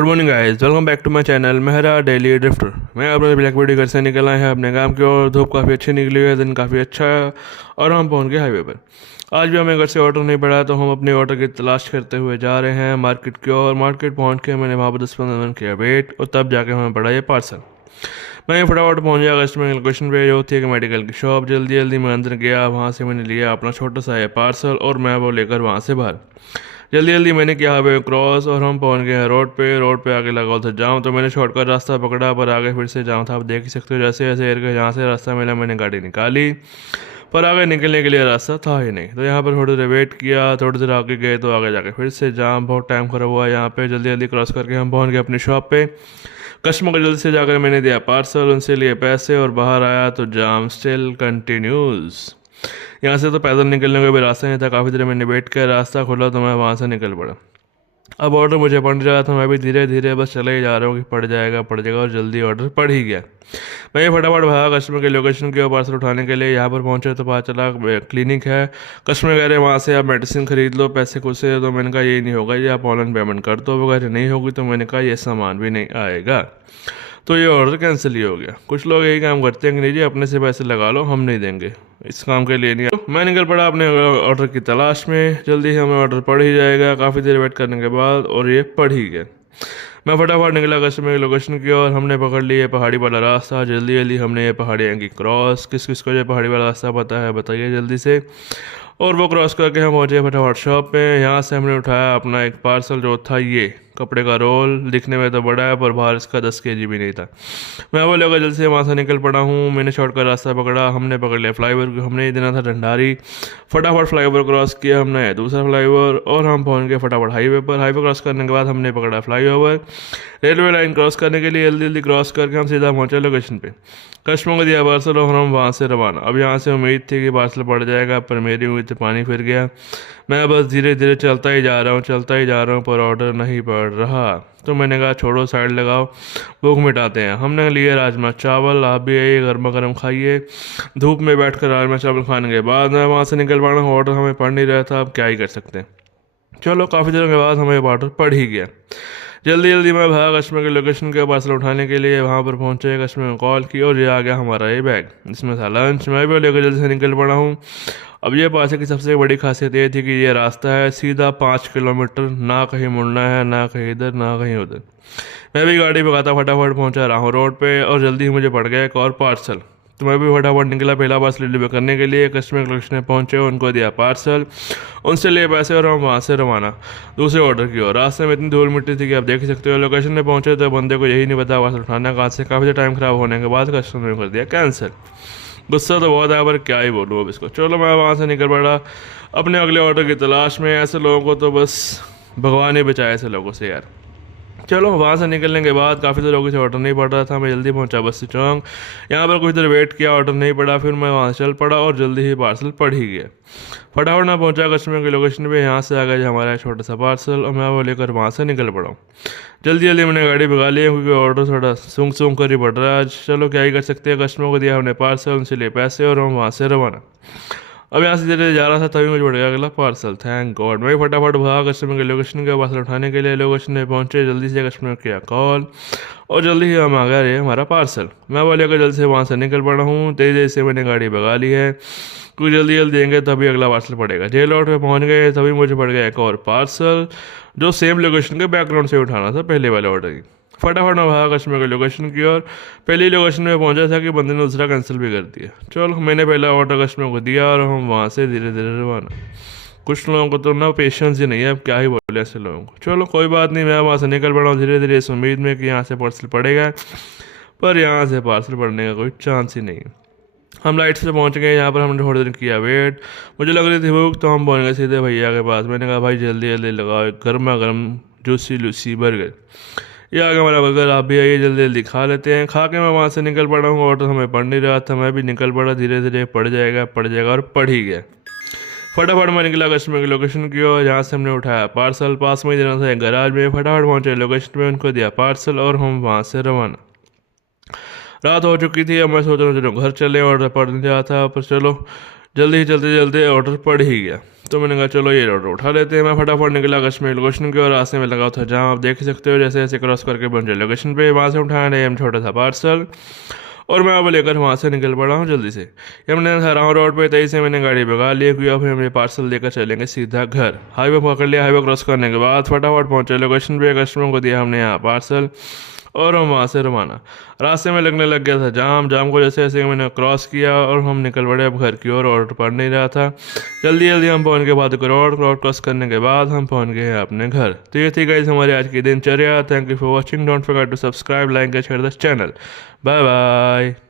Good morning guys, welcome back to my channel Mehra daily drifter. मैं अपने black body घर से निकला है अपने काम की ओर। धूप काफ़ी अच्छी निकली है, दिन काफ़ी अच्छा है और हम पहुंच गए हाईवे पर। आज भी हमें घर से ऑटो नहीं पड़ा तो हम अपने ऑटो की तलाश करते हुए जा रहे हैं मार्केट की ओर। मार्केट पहुंच के मैंने वहाँ पर 10-15 मिनट किया वेट और तब जाके हमें पड़ा ये पार्सल। मैं फटाफट पहुंच गया कस्टमर लोकेशन पे, जो थी एक मेडिकल की शॉप। जल्दी जल्दी मैं अंदर गया, वहाँ से मैंने लिया अपना छोटा सा ये पार्सल और मैं वो लेकर वहाँ से बाहर जल्दी जल्दी मैंने किया हाईवे क्रॉस और हम पहुंच गए हैं रोड पे। रोड पे आगे लगा हुआ था जाम, तो मैंने शॉर्टकट रास्ता पकड़ा, पर आगे फिर से जाम था। आप देख ही सकते हो, जैसे जैसे एयर के जहाँ से रास्ता मिला मैंने गाड़ी निकाली, पर आगे निकलने के लिए रास्ता था ही नहीं। तो यहाँ पर थोड़ी देर वेट किया, थोड़ी देर आगे गए तो आगे जाके फिर से जाम, बहुत टाइम खराब हुआ यहाँ पे। जल्दी जल्दी क्रॉस करके हम पहुँच गए अपनी शॉप पे। कस्टमर को जल्दी से जाकर मैंने दिया पार्सल, उनसे लिए पैसे और बाहर आया तो जाम स्टिल कंटिन्यूज़। यहाँ से तो पैदल निकलने का भी रास्ता नहीं था। काफ़ी देर मैंने वेट किया, रास्ता खुला तो मैं वहाँ से निकल पड़ा। अब ऑर्डर मुझे पड़ रहा था, मैं भी धीरे धीरे बस चले ही जा रहा हूँ कि पड़ जाएगा पड़ जाएगा, और जल्दी ऑर्डर पड़ ही गया। मैं ये फटाफट भागा कस्टमर के लोकेशन के पार्सल उठाने के लिए। यहाँ पर पहुँचे तो पता चला क्लिनिक है। कस्टमर कह रहे हैं वहाँ से आप मेडिसिन खरीद लो, पैसे कुछ से। तो मैंने कहा ये नहीं होगा, ये आप ऑनलाइन पेमेंट कर दो। वो कह रहे नहीं होगी, तो मैंने कहा ये सामान भी नहीं आएगा, तो ये ऑर्डर कैंसिल ही हो गया। कुछ लोग यही काम करते हैं कि नहीं जी अपने से पैसे लगा लो, हम नहीं देंगे, इस काम के लिए नहीं। तो मैं निकल पड़ा अपने ऑर्डर की तलाश में। जल्दी ही हमें ऑर्डर पड़ ही जाएगा काफ़ी देर वेट करने के बाद, और ये पड़ ही गया। मैं फटाफट निकला कस्टमर की लोकेशन की और हमने पकड़ लिया पहाड़ी वाला रास्ता। जल्दी जल्दी हमने ये पहाड़ियाँ की क्रॉस। किस किस को ये पहाड़ी वाला रास्ता पता है बताइए जल्दी से। और वो क्रॉस करके हम पहुँचे फटाफट शॉप पे। यहाँ से हमने उठाया अपना एक पार्सल, जो था ये कपड़े का रोल। दिखने में तो बड़ा है पर बाहर इसका 10 kg भी नहीं था। मैं वो लेकर जल्दी से वहाँ से निकल पड़ा हूँ। मैंने शॉर्टकट रास्ता पकड़ा, हमने पकड़ लिया फ्लाईओवर। हमने ये देना था ढंडारी। फटाफट फ्लाईओवर क्रॉस किया हमने, दूसरा फ्लाईओवर, और हम पहुँच गए फटाफट हाईवे पर। हाईवे क्रॉस करने के बाद हमने पकड़ा फ्लाईओवर। रेलवे लाइन क्रॉस करने के लिए जल्दी जल्दी क्रॉस करके हम सीधा पहुँचे लोकेशन पे। कस्टमर को दिया पार्सल और हम वहाँ से रवाना। अब यहाँ से उम्मीद थी कि पार्सल पड़ जाएगा, पर मेरी उम्मीद से पानी फिर गया। मैं बस धीरे धीरे चलता ही जा रहा हूँ, चलता ही जा रहा हूँ, पर ऑर्डर नहीं पड़ रहा। तो मैंने कहा छोड़ो, साइड लगाओ, भूख मिटाते हैं। हमने लिए राजमा चावल। आप भी आइए, गर्मा गर्म खाइए। धूप में बैठ कर राजमा चावल खाने के बाद मैं वहाँ से निकल पड़ा हूँ। ऑर्डर हमें पड़ नहीं रहा था, अब क्या ही कर सकते हैं। चलो काफ़ी देर के बाद हमें ऑर्डर पड़ ही गया। जल्दी जल्दी मैं भागा कस्टमर के लोकेशन के पार्सल उठाने के लिए। वहाँ पर पहुँचे, कस्टमर को कॉल की और ये आ गया हमारा ये बैग, इसमें था लंच। मैं भी लेकर जल्दी से निकल पड़ा हूँ। अब ये पार्सल की सबसे बड़ी खासियत ये थी कि ये रास्ता है सीधा 5 किलोमीटर, ना कहीं मुड़ना है, ना कहीं इधर ना कहीं उधर। मैं भी गाड़ी भगाता फटाफट पहुँचा रहा हूँ रोड पे, और जल्दी ही मुझे पड़ गया एक और पार्सल। तो मैं भी फटाफट निकला पहला पार्सल डिलीवर करने के लिए। कस्टमर कलेक्शन में पहुंचे, उनको दिया पार्सल, उनसे लिए पैसे और हम वहाँ से रवाना दूसरे ऑर्डर की ओर। रास्ते में इतनी धूल मिट्टी थी कि आप देख ही सकते हो। लोकेशन में पहुंचे तो बंदे को यही नहीं पता पार्सल उठाना कहाँ से। काफ़ी टाइम खराब होने के बाद कस्टमर ने कर दिया कैंसिल। गुस्सा तो बहुत आया, पर क्या ही बोलूँ अब इसको। चलो मैं वहाँ से निकल पड़ा अपने अगले ऑर्डर की तलाश में। ऐसे लोगों को तो बस भगवान ही बचाए, ऐसे लोगों से यार। चलो वहाँ से निकलने के बाद काफ़ी देर लोगों से ऑर्डर नहीं पड़ रहा था। मैं जल्दी पहुँचा बस्ती चौक। यहाँ पर कुछ देर वेट किया, ऑर्डर नहीं पड़ा। फिर मैं वहाँ से चल पड़ा और जल्दी ही पार्सल पड़ ही गया। फटाफट मैं पहुँचा कस्टमर की लोकेशन पे। यहाँ से आ गया हमारा छोटा सा पार्सल और मैं वो लेकर वहाँ से निकल पड़ा हूँ। जल्दी जल्दी मैंने गाड़ी भगा ली क्योंकि ऑर्डर थोड़ा सूंघ सूंघ कर ही पड़ रहा है आज। चलो क्या ही कर सकते हैं। कस्टमर को दिया हमने पार्सल, उनसे लिए पैसे और हम वहाँ से रवाना। अब यहाँ से धीरे जा रहा था तभी मुझे पड़ गया अगला पार्सल। Thank God. मैं फटाफट भागा कस्टमर के लोकेशन का पार्सल उठाने के लिए। लोकेशन में पहुँचे, जल्दी से कस्टमर किया कॉल और जल्दी ही हम आ गया ये हमारा पार्सल। मैं वो लेकर जल्दी से वहाँ से निकल पड़ा हूँ। तेज़ी तेज़ी से मैंने गाड़ी भगा ली है क्योंकि जल्दी जल्दी देंगे तभी अगला पार्सल पड़ेगा। जेल आउट में पहुँच गए तभी मुझे पड़ गया एक और पार्सल, जो सेम लोकेशन के बैकग्राउंड से उठाना था पहले वाले ऑर्डर की। फटाफट मैं भागा कस्टमर के लोकेशन की और पहली लोकेशन में पहुंचा था कि बंदे ने दूसरा कैंसिल भी कर दिया। चलो मैंने पहला ऑर्डर कस्टमर को दिया और हम वहाँ से धीरे धीरे रवाना। कुछ लोगों को तो ना पेशेंस ही नहीं है, अब क्या ही बोले ऐसे लोगों को। चलो कोई बात नहीं, मैं वहाँ से निकल पड़ा हूँ धीरे धीरे इस उम्मीद में कि यहाँ से पार्सल पड़ेगा, पर यहाँ से पार्सल पड़ने का कोई चांस ही नहीं है। हम लाइट से पहुँच गए। यहाँ पर हमने थोड़ी देर किया वेट। मुझे लग रही थी भूख, तो हम पहुँच गए सीधे भैया के पास। मैंने कहा भाई जल्दी जल्दी लगाओ एक गर्मा गर्म जूसी लूसी बर्गर। ये आ गया हमारा बर्गर, आप भी आइए जल्दी जल्दी खा लेते हैं। खा के मैं वहाँ से निकल पड़ा हूँ। ऑर्डर हमें पड़ नहीं रहा था, मैं भी निकल पड़ा धीरे धीरे। पड़ जाएगा पड़ जाएगा, और पड़ ही गया। फटाफट मैं निकला कस्टमर की लोकेशन की ओर, जहाँ से हमने उठाया पार्सल। पास में ही देना था एक गराज में। फटाफट पहुँचे लोकेशन में, उनको दिया पार्सल और हम वहाँ से रवाना। रात हो चुकी थी, अब मैं सोच रहा हूँ चलो घर चले, ऑर्डर पड़ नहीं रहा था, पर चलो जल्दी जल्दी जल्दी ऑर्डर पड़ ही गया। तो मैंने कहा चलो ये ऑटो उठा लेते हैं। मैं फटाफट निकला कश्मीर लोकेशन की और रास्ते में लगा था जहाँ आप देख सकते हो जैसे ऐसे क्रॉस करके पहुंचे लोकेशन पे। वहाँ से उठाने हम छोटा सा पार्सल और मैं अब लेकर वहाँ से निकल पड़ा हूँ जल्दी से। ये हमने हराऊँ रोड पे तई से मैंने गाड़ी भगा ली क्योंकि अब हम ये पार्सल लेकर चलेंगे सीधा घर। हाईवे पकड़ लिया। हाईवे क्रॉस करने के बाद फटाफट पहुँचे लोकेशन पे। कस्टमर को दिया हमने यहाँ पार्सल और हम वहाँ से रवाना। रास्ते में लगने लग गया था जाम को जैसे जैसे मैंने क्रॉस किया और हम निकल पड़े अब घर की ओर। ऑर्डर पड़ नहीं रहा था। जल्दी जल्दी हम पहुँच गए बाद रोड क्रॉस करने के बाद हम पहुँच गए हैं अपने घर। तो ये थी गाइस हमारी आज की दिनचर्या। Thank you for watching. Don't forget to subscribe, like and share the channel. Bye bye.